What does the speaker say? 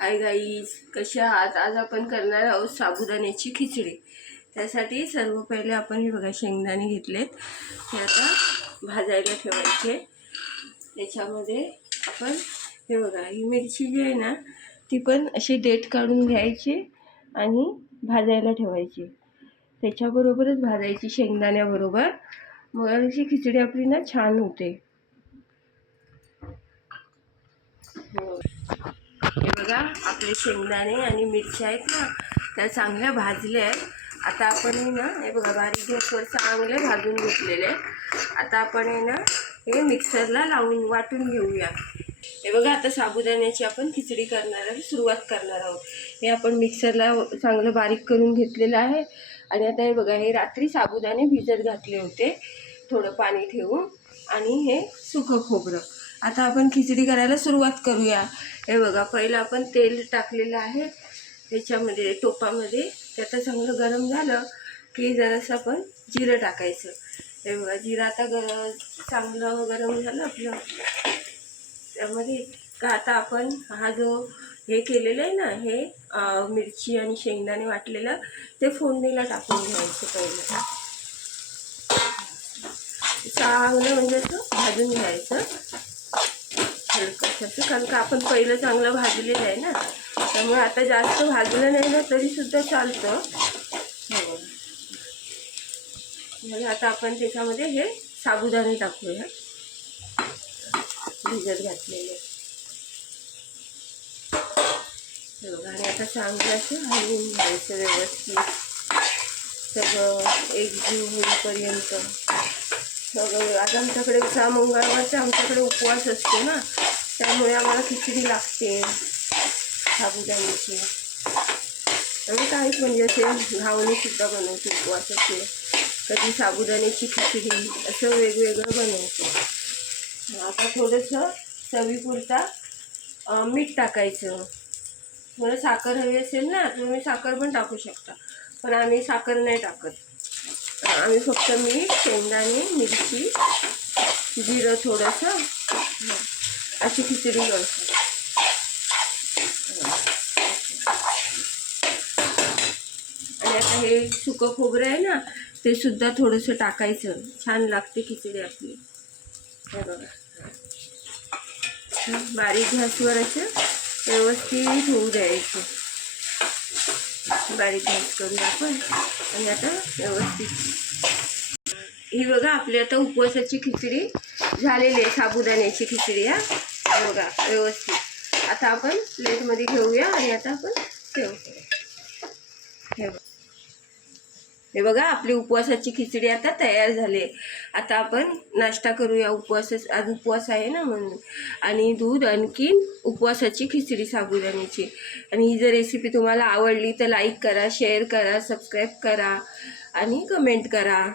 Hi guys, कशा आहात? आज आपण करणार आहोत साबुदाण्याची खिचडी। त्यासाठी सर्व पहिले आपण हे बघा शेंगदाणे घेतलेत, ते आता भाजायला ठेवायचे। त्याच्यामध्ये आपण हे बघा ही मिरची जी आहे ना, ती पण अशी देठ काढून घ्यायची आणि भाजायला ठेवायची। त्याच्याबरोबरच भाजायची शेंगदाण्याबरोबर, मग अशी खिचडी आपली ना छान होते। हे बघा आपले शेंगदाणे आणि मिरच्या आहेत ना, त्या चांगल्या भाजल्या आहेत। आता आपण हे ना, हे बघा बारीक गॅसवर चांगले भाजून घेतलेले। आता आपण हे ना हे मिक्सरला लावून वाटून घेऊया। हे बघा आता साबुदाण्याची आपण खिचडी सुरुवात करणार आहोत। हे आपण मिक्सरला चांगलं बारीक करून घेतलेलं आहे। आणि आता हे बघा हे रात्री साबुदाणे भिजत घातले होते थोडं पाणी ठेवून, आणि हे सुकं खोबरं। आता आपण खिचडी करायला सुरुवात करूया। हे बघा पहिलं आपण तेल टाकलेलं आहे त्याच्यामध्ये, टोपामध्ये। ते आता चांगलं गरम झालं की जरासं आपण जिरं टाकायचं। हे बघा जिरं आता चांगलं गरम झालं आपलं, त्यामध्ये का आता आपण हा जो हे केलेलं आहे ना, हे मिरची आणि शेंगदाणे वाटलेलं, ते फोडणीला टाकून घ्यायचं पहिलं चांगलं, म्हणजे असं भाजून घ्यायचं हलकं, कारण का आपण पहिलं चांगलं भाजलेलं आहे ना, त्यामुळे आता जास्त भाजलं नाही ना तरी सुद्धा चालतं। म्हणजे आता आपण त्याच्यामध्ये हे साबुदाणे टाकूया भिजत घातलेले। आणि आता चांगलं असं हलवून घ्यायचं व्यवस्थित, सगळं एकजीव होईपर्यंत सगळं। आज आमच्याकडे मंगळवारचा आमच्याकडे उपवास असतो ना, त्यामुळे आम्हाला खिचडी लागते साबुदाण्याची। आम्ही काहीच म्हणजे असे घावणीसुद्धा बनवतो उपवासाचे, कधी साबुदाण्याची खिचडी, असं वेगवेगळं बनवतो। आता थोडंसं चवीपुरता मीठ टाकायचं। मला साखर हवी असेल ना, तुम्ही साखर पण टाकू शकता, पण आम्ही साखर नाही टाकत। आम्ही फक्त मीठ, शेंगदाणे, मिरची, जिरं थोडंसं, अशी खिचडी करतो। आणि आता हे सुकं खोबरं आहे ना, ते सुद्धा थोडंसं टाकायचं, छान लागते खिचडी आपली। हे बघा बारीक गॅसवर असं व्यवस्थित होऊ द्यायचं, बारीक गॅस करूया आपण। आणि आता व्यवस्थित ही बघा आपली आता उपवासाची खिचडी झालेली आहे, साबुदाण्याची खिचडी। हा बघा व्यवस्थित। आता आपण प्लेटमध्ये घेऊया आणि आता आपण ठेवू। हे बघा आपली उपवासाची खिचडी आता तयार झाली। आता आपण नाश्ता करूया, आज उपवास आहे ना म्हणून। आणि दूध, आणखी उपवासाची खिचडी साबुदाण्याची। आणि ही जर रेसिपी तुम्हाला आवडली तर लाईक करा, शेअर करा, सबस्क्राईब करा आणि कमेंट करा।